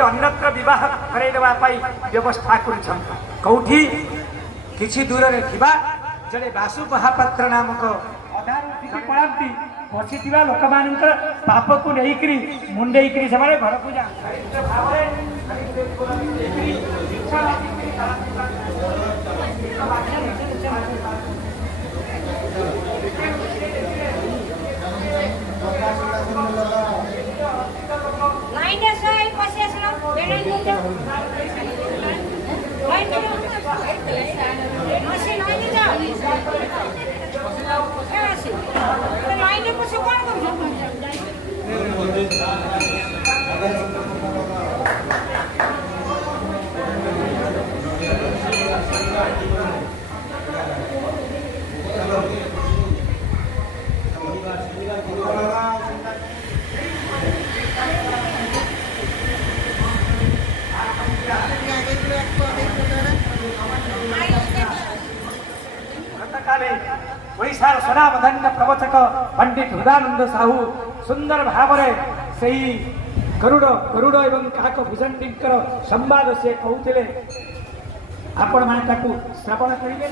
अन्यत्र विवाह कराइदेवा व्यवस्था कौठी किछि दूर रे थिबा जड़े बासु महापात्र नामक अधारू पड़ाती बसी लोक मान पाप को नहीं मुंडे से घर को जा ओडिशार स्वनामधन्य प्रवचक पंडित हृदानंद साहू सुंदर भाव से गरुड़ एवं काक भुजंडीकर संवाद से कहते आपण मैंने श्रवण करेंगे।